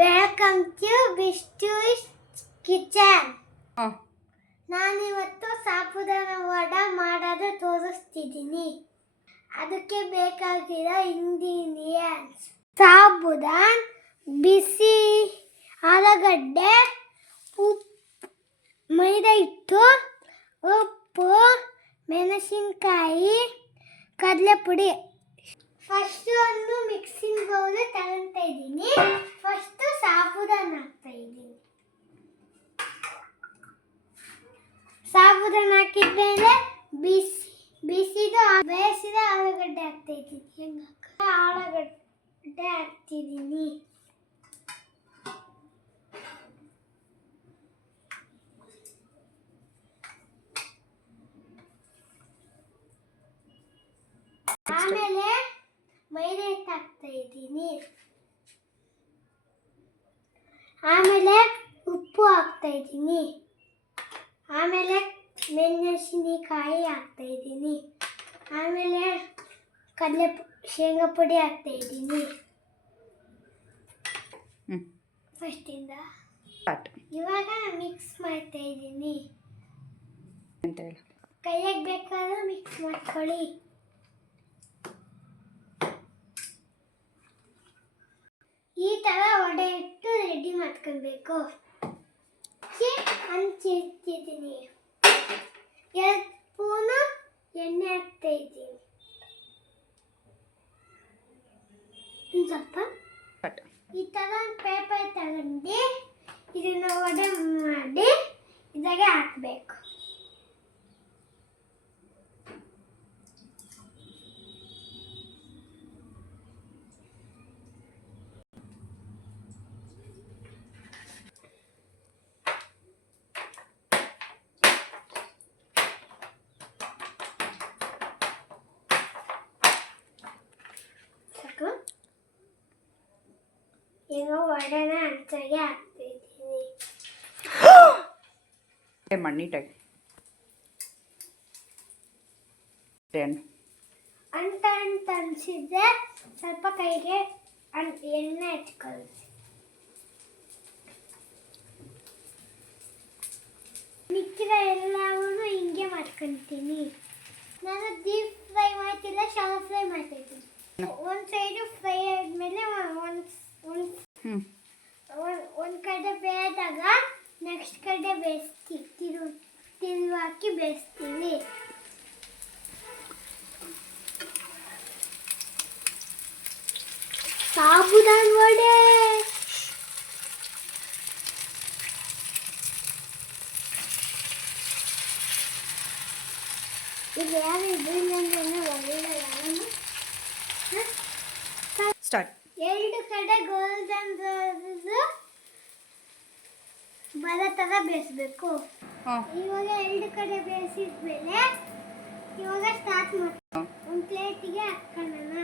Welcome to ಬಿಸ್ಟೂಸ್ kitchen. ನಾನಿವತ್ತು ಸಾಬುದಾನ ವಡ ಮಾಡೋದು ತೋರಿಸ್ತಿದ್ದೀನಿ. ಅದಕ್ಕೆ ಬೇಕಾಗಿರೋ ಇಂಗ್ರೀಡಿಯೆಂಟ್ಸ್: ಸಾಬುದಾನ, ಬಿಸಿ ಆಲೂಗಡ್ಡೆ, ಮೈದಾ ಹಿಟ್ಟು, ಉಪ್ಪು, ಮೆಣಸಿನಕಾಯಿ, ಕಡಲೆಪುಡಿ. ಫಸ್ಟ್ ಒಂದು ಮಿಕ್ಸಿಂಗ್ ಬೌಲ್ ತಗೊಳ್ತಾ ಇದ್ದೀನಿ. ಫಸ್ಟ್ ಸಾಬುದಾನ ಹಾಕ್ತಾ ಇದ್ದೀನಿ. ಸಾಬುದಾನ ಹಾಕಿದ್ಮೇಲೆ ಬೇಯಿಸಿದ ಆಲೂಗಡ್ಡೆ ಹಾಕ್ತಾ ಇದ್ದೀನಿ. ಆಲೂಗಡ್ಡೆ ಹಾಕ್ತಿದ್ದೀನಿ. ಆಮೇಲೆ ಮೈದಾ ಹಿಟ್ಟು ಹಾಕ್ತಾ ಇದ್ದೀನಿ. ಆಮೇಲೆ ಉಪ್ಪು ಹಾಕ್ತಾ ಇದ್ದೀನಿ. ಆಮೇಲೆ ಮೆಣಸಿನಕಾಯಿ ಹಾಕ್ತಾ ಇದ್ದೀನಿ. ಆಮೇಲೆ ಶೇಂಗಾ ಪುಡಿ ಹಾಕ್ತಾ ಇದ್ದೀನಿ. ಫಸ್ಟಿಂದ ಇವಾಗ ಮಿಕ್ಸ್ ಮಾಡ್ತಾ ಇದ್ದೀನಿ. ಕೈಯಾಗ ಬೇಕಾದ್ರೆ ಮಿಕ್ಸ್ ಮಾಡ್ಕೊಳ್ಳಿ. ಈ ತರ ವಡೆ ಇಟ್ಟು ರೆಡಿ ಮಾಡ್ಕೊಳ್ಬೇಕು. ಹಂಚಿಡ್ತಿದ್ದೀನಿ. 2 ಸ್ಪೂನು ಎಣ್ಣೆ ಹಾಕ್ತಾ ಇದ್ದೀನಿ. ಸ್ವಲ್ಪ ಈ ತರ ಪೇಪರ್ ತಗೊಂಡು ಇದನ್ನ ವಡೆ ಮಾಡಿ ಇದಾಗೆ ಹಾಕ್ಬೇಕು. ಈಗ ವಡೆನ ಹಂಚಾಗೆ ಹಾಕ್ತಾ ಇದ್ದೀನಿ. ಮಣ್ಣೀಟಾಗಿ ಅಂತ ಅನ್ಸಿದ್ರೆ ಸ್ವಲ್ಪ ಕೈಗೆ ಎಣ್ಣೆ ಹಚ್ಕೊಳ್ಳಿ. ಮಿಕ್ಕಿದ ಎಲ್ಲವನ್ನೂ ಹಿಂಗೆ ಮಾಡ್ಕೊತೀನಿ. ನಾನು ಡೀಪ್ ಫ್ರೈ ಮಾಡ್ತಿಲ್ಲ, ಶಾಲೋ ಫ್ರೈ ಮಾಡ್ತಾ ಇದ್ದೀನಿ. ಒಂದು ಸೈಡು ಫ್ರೈ ಆದಮೇಲೆ ಒಂದು ಕಡೆ ಬೇಯಿದಾಗ ನೆಕ್ಸ್ಟ್ ಕಡೆ ತಿರುವು ಹಾಕಿ ಬೇಯಿಸ್ತೀವಿ. ಸಾಬುದಾನ ವಡೆ ಈಗ ಯಾರು ಇದರಿಂದ ಸ್ಟಾರ್ಟ್. 2 ಕಡೆ ಗೋಲ್ಡನ್ ಬರೋ ಥರ ಬೇಯಿಸ್ಬೇಕು. ಇವಾಗ 2 ಕಡೆ ಬೇಯಿಸಿದ್ಮೇಲೆ ಇವಾಗ ಸ್ಟಾರ್ಟ್ ಮಾಡ್ತೀವಿ. ಒಂದು ಪ್ಲೇಟಿಗೆ ಹಾಕೋಣ.